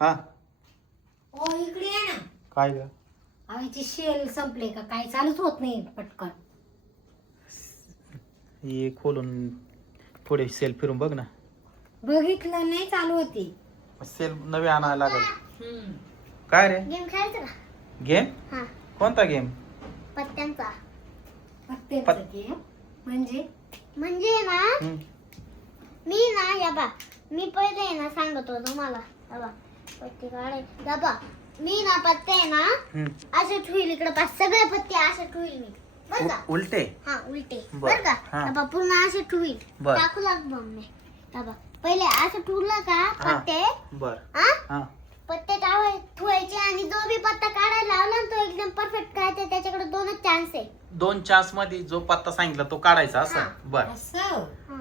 हा ओ इकडे ये ना. काय ग? आमची शेल संपले का काय चालूच होत नाही पटकन. हे खोलून थोडे सेल फिरून बघ ना. बघितलं नाही चालू होती. सेल नवे आणायला लागल. काय रे? गेम खेळायचं का? गेम? हा, कोणता गेम? पत्त्यांचा. पत्त्याचं गेम म्हणजे ना हम्म. मी ना या बा मी पहिले आहे ना सांगतो तुम्हाला. या बा पत्ते काढे. या बा मी ना पत्ते आहे ना हम्म. असे ठेवील इकडे पाच सगळे पत्ते असे ठेवील मी. बर का? उलटे? हा उलटे. बर. बर का? हा. या बा पूर्ण असे ठेवील. बर. टाकू लाग मम्मी. या बा पहिले असं ठेवलं का हा. पत्ते बर. हा हा पत्ते ठेवायचे आणि जो बी पत्ता काढायला लावला ना तो एकदम परफेक्ट काढायचा. त्याच्याकडे 2च चान्स आहे. 2 चान्स मध्ये जो पत्ता सांगितला तो काढायचा हा. असं. बर असं. हा.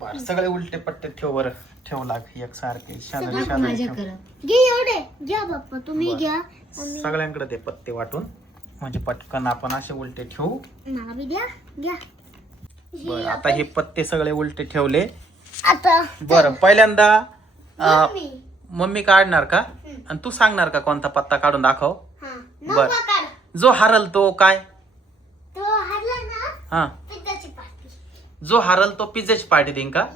बर सगळे उलटे पट्टे ठेव बर. ठेव लाग एक सारखे सगळं शेजारी माझ्या शेजारी ठेव. करत. घे एवढे घ्या बाप्पा तुम्ही बर. घ्या आणि सगळ्यांकडे ते पत्ते वाटून म्हणजे पटकन आपण असे उलटे ठेवू. मला बी द्या घ्या. बर आता हे पत्ते सगळे उलटे ठेवले. आता बर पहिल्यांदा मम्मी. मम्मी काढणार का आणि तू सांगणार का कोणता पत्ता काढून दाखव. हा बर. नववा काढ. जो हारल तो काय? तो हरला ना हा पिझ्झाची पार्टी. जो हारल तो पिझ्झाची पार्टी देईन का?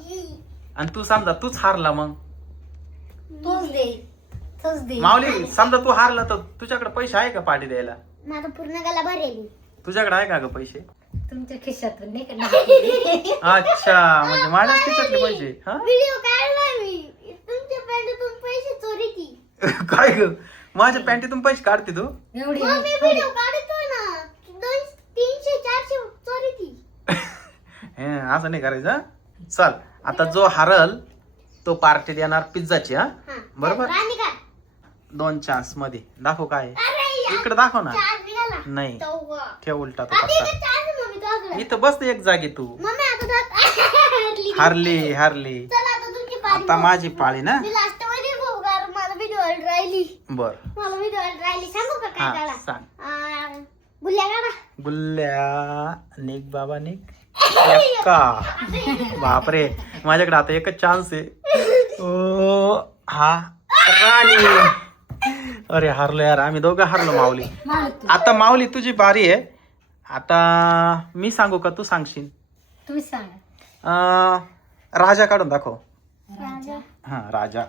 आणि तू समजा तूच हारला मग तोच दे. माऊली समजा तू हारला तर तुझ्याकडे पैसे आहे का पार्टी द्यायला? माझा पूर्ण गला भरेली. तुझ्याकडे आहे का ग पैसे? तुमच्या खिशातून नाही का? अच्छा म्हणजे माझ्याच खिशातले पैसे. हा व्हिडिओ काढलाय मी. तुमच्या पॅन्टीतून पैसे चोरी की. काय ग माझ्या पॅन्टीतून पैसे काढते तू? एवढी मग मी व्हिडिओ काढतोय ना. 300 400 चोरी की. हे, असं नाही करायचं. चल आता जो हारल तो पार्टी देणार पिझ्झाची. हा हा बरोबर. राणी काढ. 2 चान्स मध्ये दाखव काय आहे. अरे यार, इकडे दाखव ना. चार निघाला. नाही चौघा. ठेव उलटा तो आता पत्ता. इथे चार आहे मम्मी तुझ्याकडे. इथं बस एक जागी तू. मम्मी आता हारली. हारली हारली. चला आता तुमची पारी. आता माझी पाळी ना. मी लास्ट मध्ये भाऊ कारण मला व्हिडिओ राहिली. बर मला व्हिडिओ राहिली. सांगू का काय हा काढा? सांग. गुल्ल्या काढा. गुल्ल्या निक बाबा निक एक्का. बापरे माझ्याकडे आता एकच चान्स आहे. ओ हा राणी. अरे हारलो यार आम्ही दोघं हारलो माऊली. आता माऊली तुझी बारी आहे. आता मी सांगू का तू सांगशील? तुम्ही सांगा. राजा काढून दाखव. राजा. हा राजा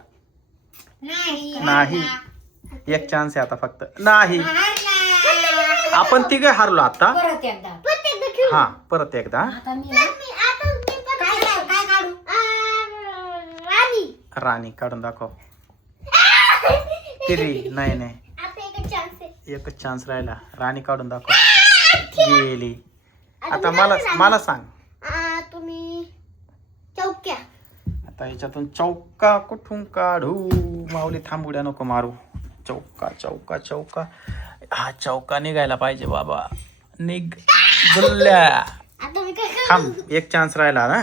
नाही. नाही. एक चान्स आहे आता फक्त. नाही हारला. आपण तिघे हारलो आता. परत एकदा. प्रत्येकदा खेळू. हा परत एकदा. आता मी आता मी काय काढू? राणी. राणी काढून दाखव. तिरी नाही नाही आता एकच चान्स आहे. एकच चान्स राहिला. राणी काढून दाखव. गेली. आता मला सांग. तुम्ही चौक्या. आता याच्यातून चौका कुठून काढू? माऊली थांबुड्या नको मारू. चौका चौका चौका. हा चौका निघायला पाहिजे बाबा. निघ गुल्ल्या. आता मी काय करू? थांब एक चान्स राहिला ना.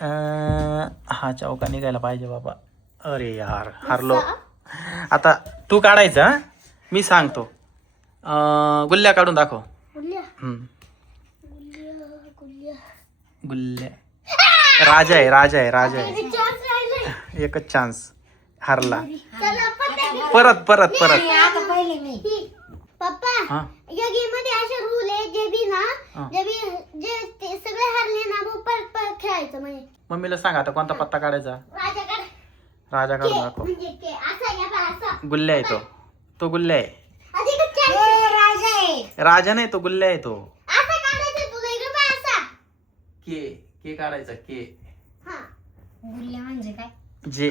हा. हा चौका निघायला पाहिजे बाबा. अरे यार हारलो. आता तू काढायचा. मी सांगतो. गुल्ल्या काढून दाखव. गुल्ल्या. हम्म. गुल्ल्या. गुल्ल्या. राजा आहे राजा आहे राजा आहे. एक चान्स राहिलाय. एकच चान्स. हारला. चला पत्ते. परत परत परत. आता पहिले मी. पप्पा हा या गेम मध्ये असे रूल आहे जे बी ना हा. जे ते सगळे हारले ना मग परत परत खेळायचं म्हणजे. मम्मीला सांग आता कोणता पत्ता काढायचा. राजा काढ. राजा काढून दाखव. म्हणजे के असा या बा असा. गुल्ल्या आहे तो. तो गुल्ल्या आहे. आता एकच chance. ए, राजा आहे. राजा नाही तो गुल्ल्या आहे तो. असा काढायचं तुला इकडे बा असा. के के काढायचा के. हा. गुल्ल्या म्हणजे काय? जे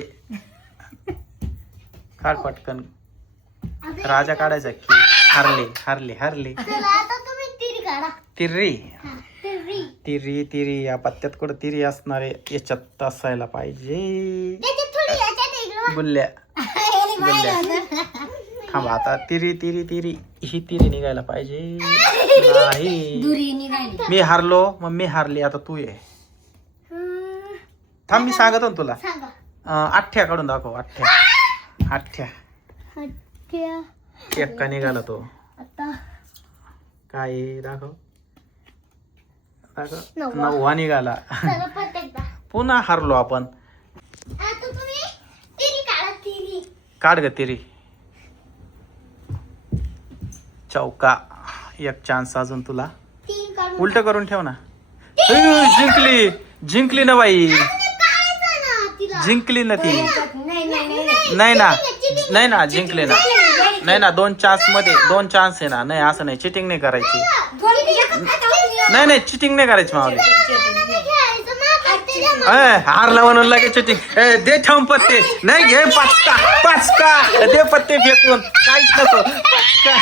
काढ पटकन. आता राजा काढायचा के. हारले हारले हारले. चला आता तुम्ही तिरी काढा. तिरी हा, तिरी. तिरी तिरी या पत्त्यात कुठं तिरी असणार आहे. याच्यात असायला पाहिजे. त्याच्यात थोडी याच्यात इकडे बा. गुल्ल्या. याने पाहिलं होतं. थांब आता तिरी तिरी तिरी ही तिरी निघायला पाहिजे. नाही दुरी निघाली. मी हारलो मग मी हारली. आता तू ये. थांब मी सांगतो ना तुला. सांगा. आठ्या काढून दाखव. आठ्या आठ्या. हत्या. एक्का निघाला तो. आता काय आहे? दाखव दाखव. नववा. 9 निघाला. चला परत एकदा. पुन्हा हारलो आपण. आता तुम्ही तिरी काढा. काढ ग तिरी. चौका. एक चान्स अजून तुला. 3 काढून उलट करून ठेव ना. जिंकली जिंकली ना बाई. काढायचं ना तिला. जिंकली ना ती. नाही नाही नाही नाही ना नाही ना जिंकले ना. नाही ना 2 चान्स मध्ये 2 चान्स आहे ना. नाही असं नाही चिटिंग नाही करायची. नाही नाही चिटिंग नाही करायची माऊली. खेळायचं मग पत्ते द्या मला. हारला म्हणून लगे चिटिंग. दे ठेवून पत्ते. नाही घे पाचका पाचका. दे पत्ते फेकून. काहीच नको. पाचका